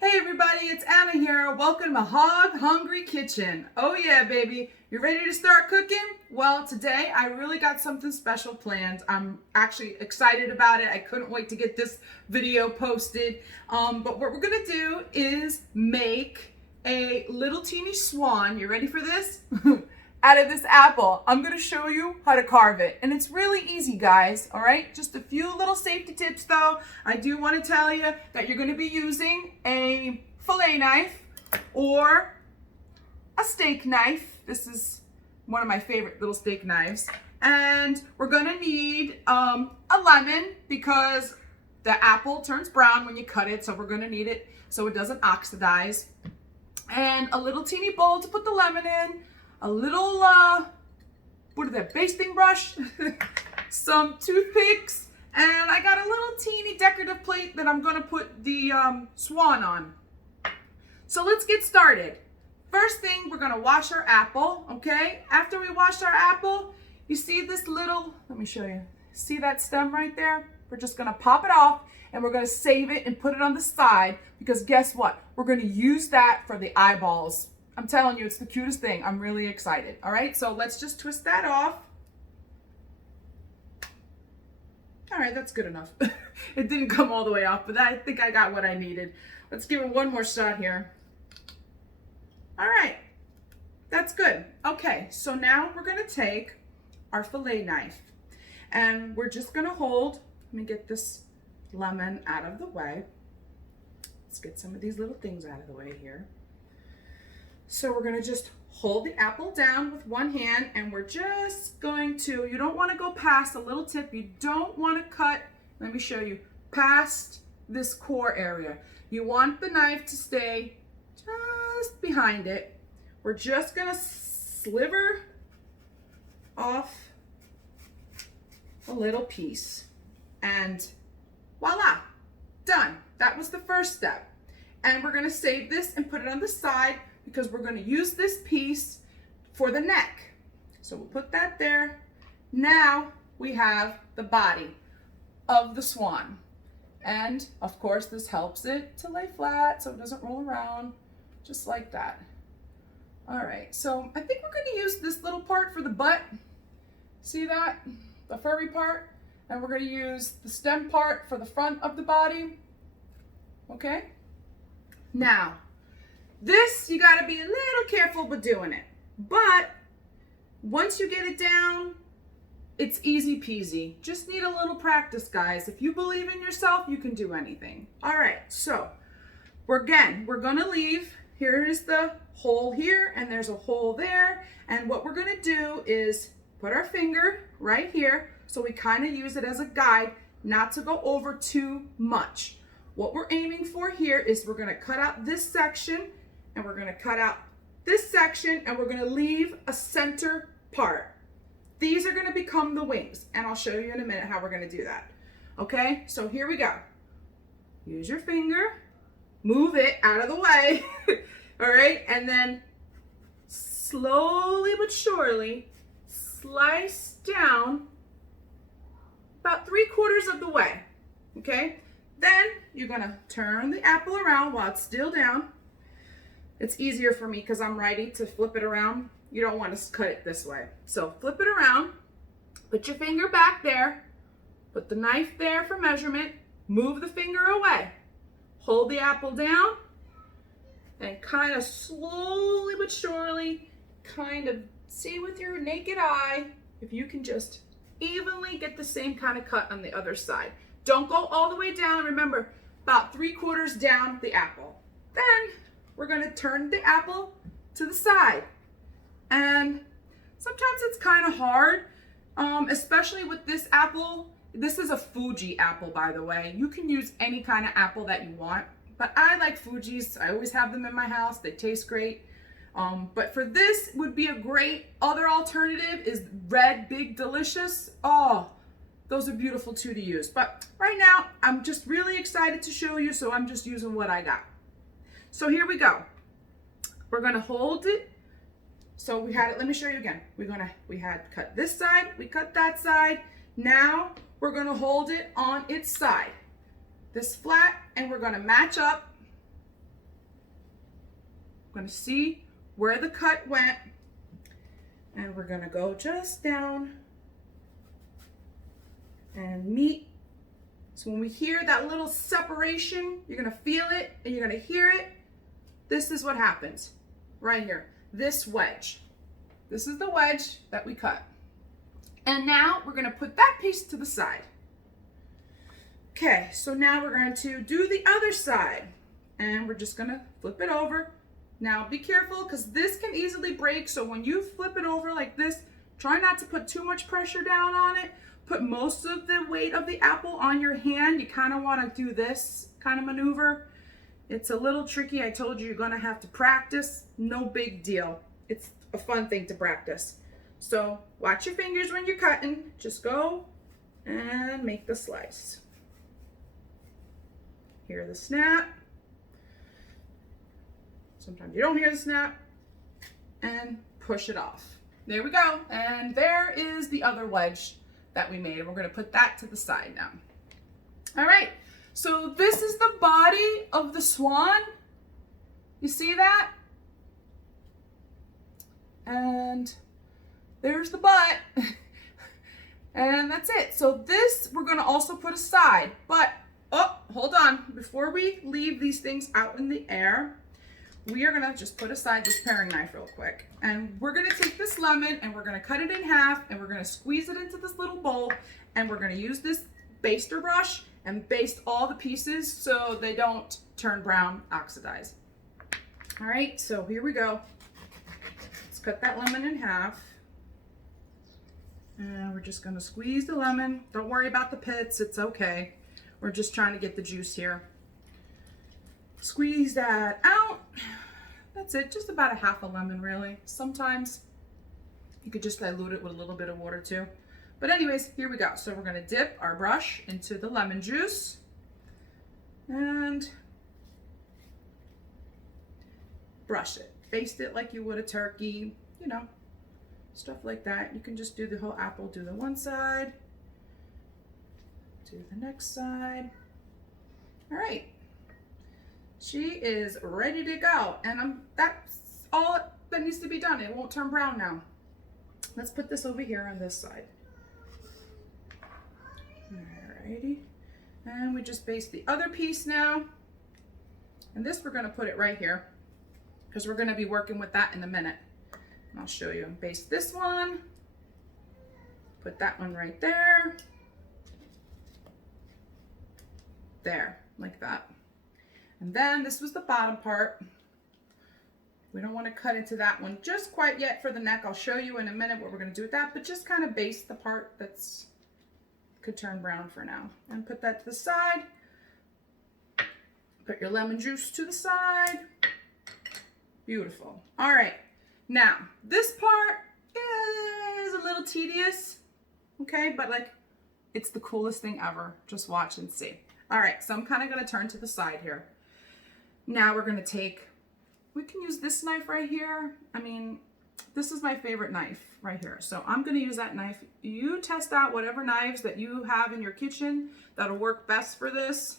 Hey everybody, it's Anna here. Welcome to Hog Hungry Kitchen. Oh yeah, baby. You ready to start cooking? Well, today I really got something special planned. I'm actually excited about it. I couldn't wait to get this video posted. But what we're gonna do is make a little teeny swan. You ready for this? Out of this apple. I'm gonna show you how to carve it. And it's really easy, guys, all right? Just a few little safety tips though. I do wanna tell you that you're gonna be using a fillet knife or a steak knife. This is one of my favorite little steak knives. And we're gonna need a lemon because the apple turns brown when you cut it, so we're gonna need it so it doesn't oxidize. And a little teeny bowl to put the lemon in. A little, what is that, basting brush, some toothpicks, and I got a little teeny decorative plate that I'm gonna put the swan on. So let's get started. First thing, we're gonna wash our apple, okay? After we wash our apple, you see this little, let me show you. See that stem right there? We're just gonna pop it off and we're gonna save it and put it on the side because guess what? We're gonna use that for the eyeballs. I'm telling you, it's the cutest thing. I'm really excited. All right, so let's just twist that off. All right, that's good enough. It didn't come all the way off, but I think I got what I needed. Let's give it one more shot here. All right, that's good. Okay, so now we're gonna take our fillet knife and we're just gonna hold, let me get this lemon out of the way. Let's get some of these little things out of the way here. So we're gonna just hold the apple down with one hand and we're just going to, you don't wanna go past a little tip, you don't wanna cut, let me show you, past this core area. You want the knife to stay just behind it. We're just gonna sliver off a little piece and voila, done. That was the first step. And we're gonna save this and put it on the side because we're going to use this piece for the neck. So we'll put that there. Now we have the body of the swan. And of course this helps it to lay flat so it doesn't roll around, just like that. All right, so I think we're going to use this little part for the butt. See that? The furry part. And we're going to use the stem part for the front of the body. Okay? Now, this, you gotta be a little careful with doing it. But once you get it down, it's easy peasy. Just need a little practice, guys. If you believe in yourself, you can do anything. All right, so we're gonna leave, here is the hole here, and there's a hole there. And what we're gonna do is put our finger right here, so we kind of use it as a guide, not to go over too much. What we're aiming for here is we're gonna cut out this section, and we're gonna cut out this section and we're gonna leave a center part. These are gonna become the wings and I'll show you in a minute how we're gonna do that. Okay, so here we go. Use your finger, move it out of the way, all right? And then slowly but surely slice down about 3/4 of the way, okay? Then you're gonna turn the apple around while it's still down. It's easier for me because I'm righty to flip it around. You don't want to cut it this way. So flip it around, put your finger back there, put the knife there for measurement, move the finger away, hold the apple down, and kind of slowly but surely, kind of see with your naked eye if you can just evenly get the same kind of cut on the other side. Don't go all the way down. Remember, about 3/4 down the apple. Then we're gonna turn the apple to the side. And sometimes it's kind of hard, especially with this apple. This is a Fuji apple, by the way. You can use any kind of apple that you want, but I like Fuji's. I always have them in my house. They taste great. But for this would be a great other alternative is Red Big Delicious. Oh, those are beautiful too to use. But right now, I'm just really excited to show you, so I'm just using what I got. So here we go. We're gonna hold it. So we had it, let me show you again. We had cut this side, we cut that side. Now we're gonna hold it on its side. This flat, and we're gonna match up We're gonna see where the cut went, and we're gonna go just down and meet. So when we hear that little separation, you're gonna feel it and you're gonna hear it. This is what happens right here, this wedge. This is the wedge that we cut. And now we're gonna put that piece to the side. Okay, so now we're going to do the other side, and we're just gonna flip it over. Now be careful, because this can easily break, so when you flip it over like this, try not to put too much pressure down on it. Put most of the weight of the apple on your hand. You kind of want to do this kind of maneuver. It's a little tricky. I told you you're gonna have to practice. No big deal. It's a fun thing to practice. So watch your fingers when you're cutting. Just go and make the slice. Hear the snap. Sometimes you don't hear the snap. And push it off. There we go. And there is the other wedge that we made. We're going to put that to the side now. All right. So this is the body of the swan. You see that? And there's the butt. And that's it. So this we're going to also put aside. But, oh, hold on. Before we leave these things out in the air, we are going to just put aside this paring knife real quick. And we're going to take this lemon and we're going to cut it in half and we're going to squeeze it into this little bowl. And we're going to use this baster brush and baste all the pieces so they don't turn brown, oxidize. All right, so here we go. Let's cut that lemon in half. And we're just gonna squeeze the lemon. Don't worry about the pits, it's okay. We're just trying to get the juice here. Squeeze that out. That's it, just about a half a lemon really. Sometimes you could just dilute it with a little bit of water too. But anyways, here we go. So we're gonna dip our brush into the lemon juice and brush it. Baste it like you would a turkey, you know, stuff like that. You can just do the whole apple, do the one side, do the next side. All right, she is ready to go. And that's all that needs to be done. It won't turn brown now. Let's put this over here on this side. Alrighty, and we just baste the other piece now. And this we're gonna put it right here because we're gonna be working with that in a minute. And I'll show you. Baste this one, put that one right there. There, like that. And then this was the bottom part. We don't want to cut into that one just quite yet for the neck. I'll show you in a minute what we're going to do with that, but just kind of baste the part that's could turn brown for now. And put that to the side. Put your lemon juice to the side. Beautiful. All right. Now, this part is a little tedious, okay? But like, it's the coolest thing ever. Just watch and see. All right, so I'm kind of going to turn to the side here. Now we're going to take, we can use this knife right here. I mean, this is my favorite knife right here. So I'm going to use that knife. You test out whatever knives that you have in your kitchen that'll work best for this.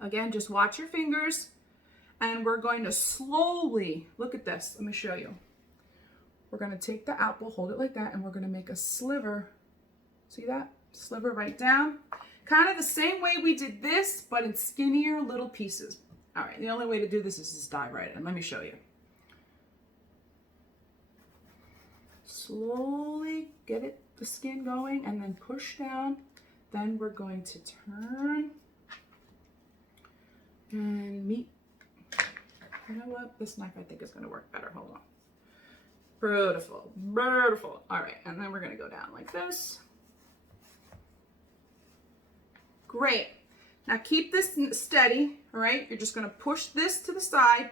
Again, just watch your fingers. And we're going to slowly, look at this. Let me show you. We're going to take the apple, hold it like that, and we're going to make a sliver. See that? Sliver right down. Kind of the same way we did this, but in skinnier little pieces. All right, the only way to do this is just dive right in. Let me show you. Slowly get it, the skin going, and then push down. Then we're going to turn and meet. You know what? This knife I think is going to work better. Hold on. Beautiful, beautiful. All right, and then we're going to go down like this. Great. Now keep this steady, all right? You're just going to push this to the side,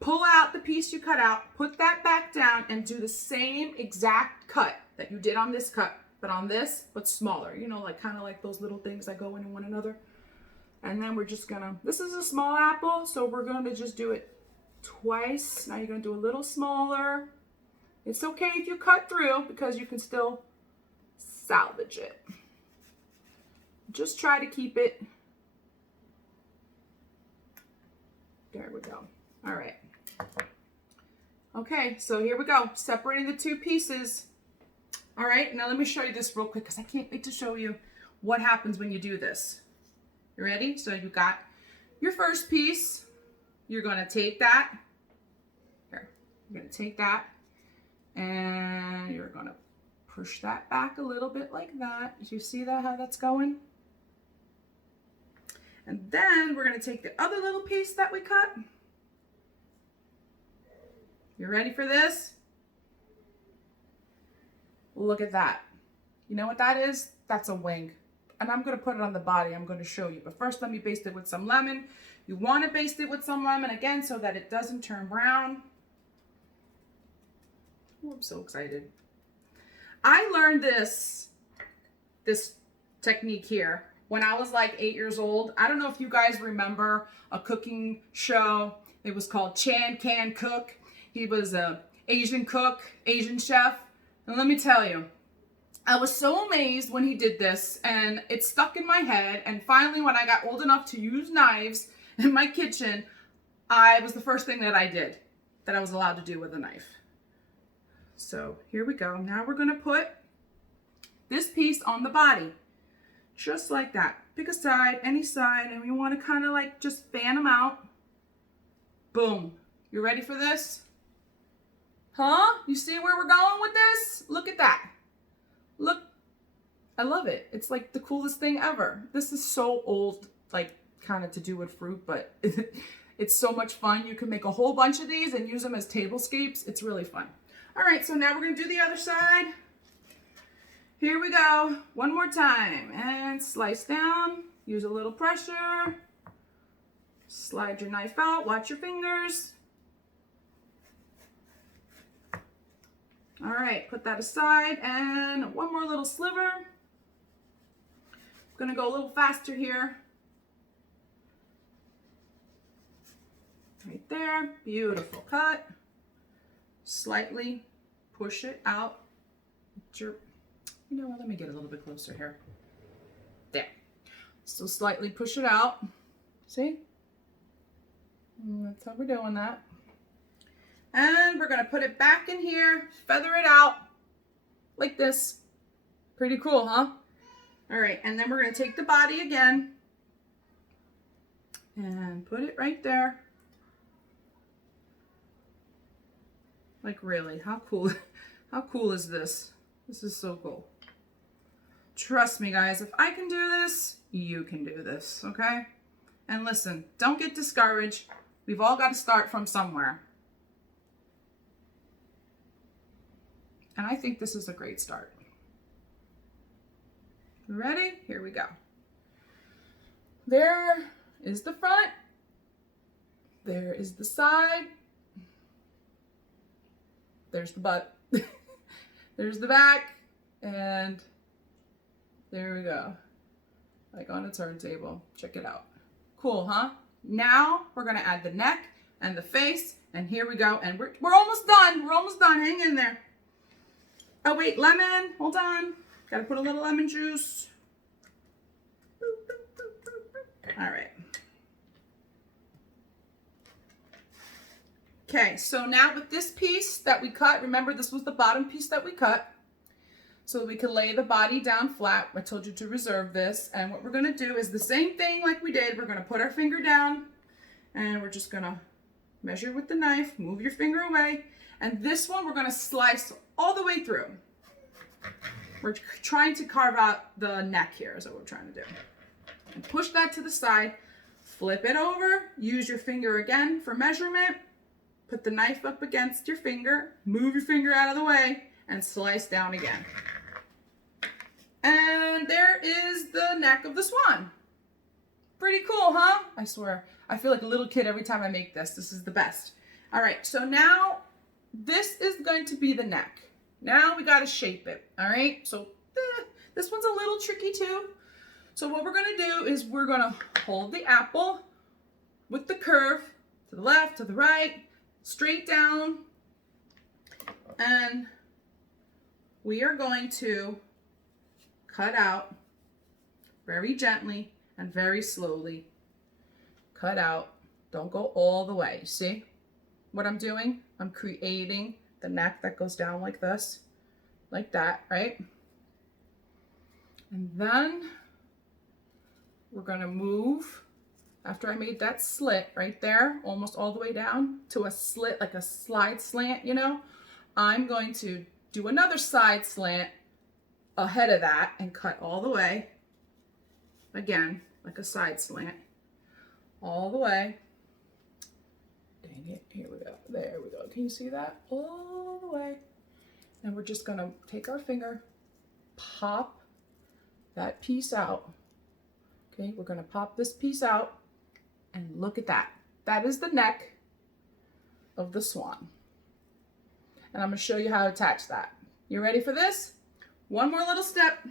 pull out the piece you cut out, put that back down, and do the same exact cut that you did on this cut, but on this, but smaller. You know, like kind of like those little things that go in one another. And then we're just gonna, this is a small apple, so we're gonna just do it twice. Now you're gonna do a little smaller. It's okay if you cut through because you can still salvage it. Just try to keep it. There we go. All right. Okay, so here we go, separating the two pieces. All right, now let me show you this real quick because I can't wait to show you what happens when you do this. You ready? So you got your first piece. You're gonna take that. Here, you're gonna take that and you're gonna push that back a little bit like that. Do you see that, how that's going? And then we're gonna take the other little piece that we cut. You ready for this? Look at that. You know what that is? That's a wing. And I'm gonna put it on the body, I'm gonna show you. But first let me baste it with some lemon. You wanna baste it with some lemon again so that it doesn't turn brown. Oh, I'm so excited. I learned this technique here when I was like 8 years old. I don't know if you guys remember a cooking show. It was called Chan Can Cook. He was a Asian cook, Asian chef. And let me tell you, I was so amazed when he did this and it stuck in my head. And finally, when I got old enough to use knives in my kitchen, it was the first thing that I did that I was allowed to do with a knife. So here we go. Now we're gonna put this piece on the body, just like that. Pick a side, any side, and we wanna kinda like just fan them out. Boom. You ready for this? Huh? You see where we're going with this? Look at that. Look, I love it. It's like the coolest thing ever. This is so old, like kind of to do with fruit, but it's so much fun. You can make a whole bunch of these and use them as tablescapes. It's really fun. All right, so now we're gonna do the other side. Here we go, one more time. And slice down, use a little pressure. Slide your knife out, watch your fingers. All right, put that aside and one more little sliver. I'm gonna go a little faster here. Right there, beautiful cut. Slightly push it out. You know what, let me get a little bit closer here. There. So slightly push it out. See? And that's how we're doing that. And we're gonna put it back in here, feather it out like this. Pretty cool, huh? All right, and then we're gonna take the body again and put it right there. Like really, how cool is this? This is so cool. Trust me guys, if I can do this, you can do this, okay? And listen, don't get discouraged. We've all got to start from somewhere. And I think this is a great start. Ready? Here we go. There is the front. There is the side. There's the butt. There's the back. And there we go. Like on a turntable. Check it out. Cool, huh? Now we're gonna add the neck and the face. And here we go. And we're almost done. We're almost done. Hang in there. Oh wait, lemon. Hold on. Gotta put a little lemon juice. All right. Okay, so now with this piece that we cut, remember this was the bottom piece that we cut, so we can lay the body down flat. I told you to reserve this, and what we're gonna do is the same thing like we did. We're gonna put our finger down, and we're just gonna measure with the knife, move your finger away, and this one we're gonna slice all the way through. We're trying to carve out the neck here is what we're trying to do. And push that to the side, flip it over, use your finger again for measurement, put the knife up against your finger, move your finger out of the way, and slice down again. And there is the neck of the swan. Pretty cool, huh? I swear, I feel like a little kid every time I make this. This is the best. All right, so now this is going to be the neck. Now we gotta shape it, all right? So this one's a little tricky too. So what we're gonna do is we're gonna hold the apple with the curve to the left, to the right, straight down, and we are going to cut out very gently and very slowly. Cut out, don't go all the way, see? what I'm doing? I'm creating the neck that goes down like this, like that, right? And then we're gonna move, after I made that slit right there, almost all the way down to a slit, like a slide slant, you know, I'm going to do another side slant ahead of that and cut all the way, again, like a side slant, all the way. Dang it, here we go, there we go. Can you see that? All the way. And we're just gonna take our finger, pop that piece out. Okay, we're gonna pop this piece out and look at that. That is the neck of the swan. And I'm gonna show you how to attach that. You ready for this? One more little step.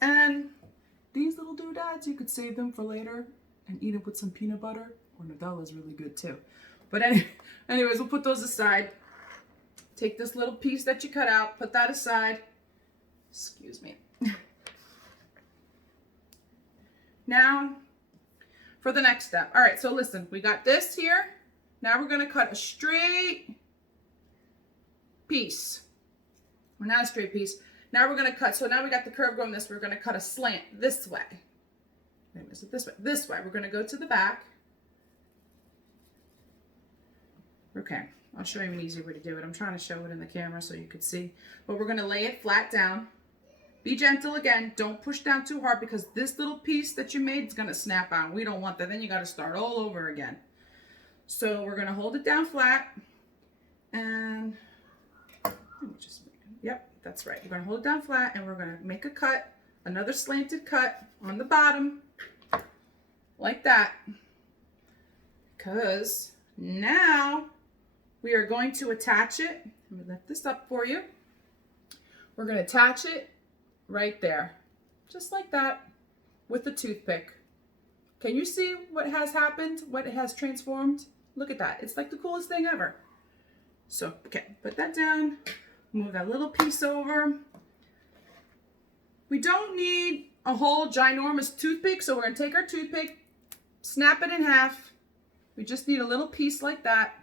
And these little doodads, you could save them for later and eat them with some peanut butter, or Nutella's really good too. But anyways, we'll put those aside. Take this little piece that you cut out, put that aside. Excuse me. Now, for the next step. All right, so listen, we got this here. Now we're gonna cut a straight piece. Well, not a straight piece. Now we're gonna cut, so now we got the curve going this, we're gonna cut a slant this way. Wait, is it this way? This way. We're gonna go to the back. Okay, I'll show you an easier way to do it. I'm trying to show it in the camera so you could see. But we're gonna lay it flat down. Be gentle again. Don't push down too hard because this little piece that you made is gonna snap out. We don't want that. Then you gotta start all over again. So we're gonna hold it down flat and let me just, yep, that's right. We're gonna hold it down flat and we're gonna make a cut, another slanted cut on the bottom like that. Because now we are going to attach it. Let me lift this up for you. We're gonna attach it right there, just like that, with the toothpick. Can you see what has happened, what it has transformed? Look at that, it's like the coolest thing ever. So, okay, put that down, move that little piece over. We don't need a whole ginormous toothpick, so we're gonna take our toothpick, snap it in half. We just need a little piece like that.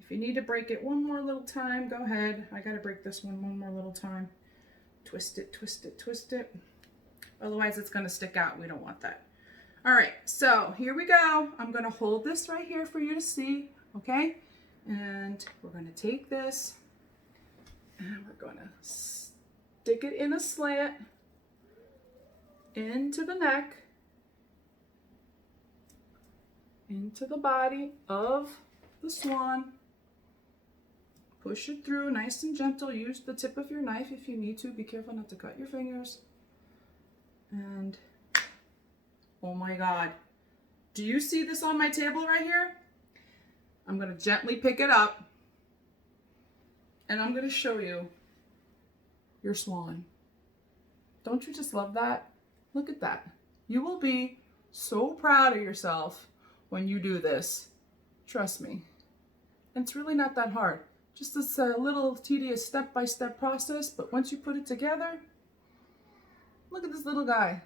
If you need to break it one more little time, go ahead. I gotta break this one more little time. Twist it, twist it, twist it. Otherwise it's gonna stick out. We don't want that. All right, so here we go. I'm gonna hold this right here for you to see, okay? And we're gonna take this and we're gonna stick it in a slant into the neck, into the body of the swan. Push it through nice and gentle. Use the tip of your knife if you need to. Be careful not to cut your fingers. And oh my God. Do you see this on my table right here? I'm going to gently pick it up and I'm going to show you your swan. Don't you just love that? Look at that. You will be so proud of yourself when you do this. Trust me. And it's really not that hard. Just this little tedious step-by-step process, but once you put it together, look at this little guy.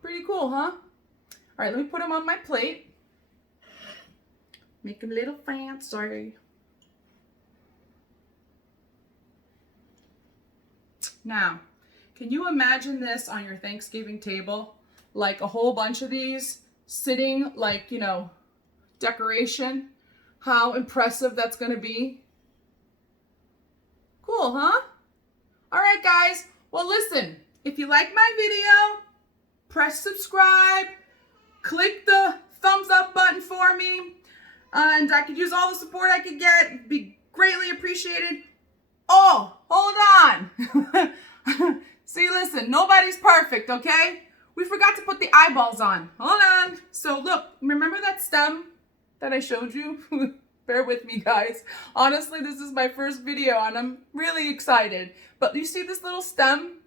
Pretty cool, huh? All right, let me put him on my plate. Make him a little fancy. Now, can you imagine this on your Thanksgiving table? Like a whole bunch of these sitting like, you know, decoration? How impressive that's gonna be. Cool, huh? All right, guys. Well, listen, if you like my video, press subscribe, click the thumbs up button for me, and I could use all the support I could get. It'd be greatly appreciated. Oh, hold on. See, listen, nobody's perfect, okay? We forgot to put the eyeballs on. Hold on. So look, remember that stem that I showed you? Bear with me, guys. Honestly, this is my first video and I'm really excited. But you see this little stem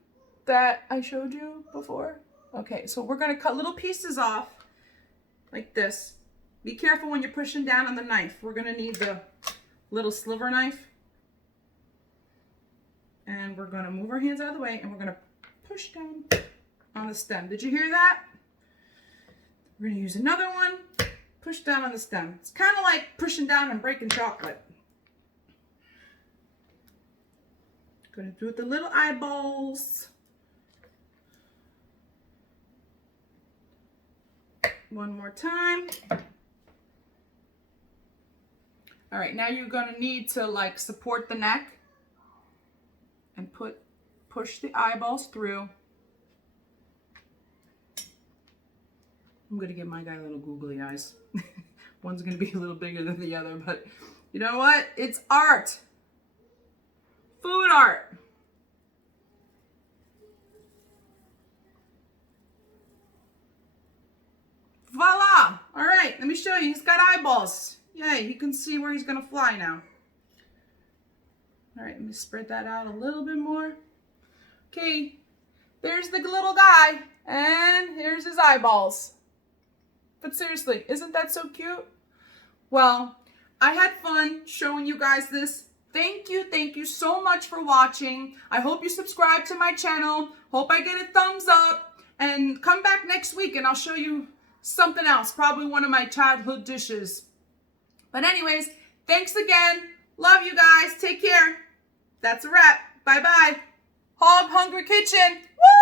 that I showed you before? Okay, so we're gonna cut little pieces off like this. Be careful when you're pushing down on the knife. We're gonna need the little sliver knife. And we're gonna move our hands out of the way and we're gonna push down on the stem. Did you hear that? We're gonna use another one. Push down on the stem. It's kind of like pushing down and breaking chocolate. Gonna do it with the little eyeballs. One more time. All right, now you're gonna need to like support the neck and push the eyeballs through. I'm gonna give my guy little googly eyes. One's gonna be a little bigger than the other, but you know what? It's art. Food art. Voila! All right, let me show you. He's got eyeballs. Yay, you can see where he's gonna fly now. All right, let me spread that out a little bit more. Okay, there's the little guy, and here's his eyeballs. But seriously, isn't that so cute? Well, I had fun showing you guys this. Thank you so much for watching. I hope you subscribe to my channel. Hope I get a thumbs up. And come back next week and I'll show you something else. Probably one of my childhood dishes. But anyways, thanks again. Love you guys. Take care. That's a wrap. Bye-bye. Hog Hungry Kitchen. Woo!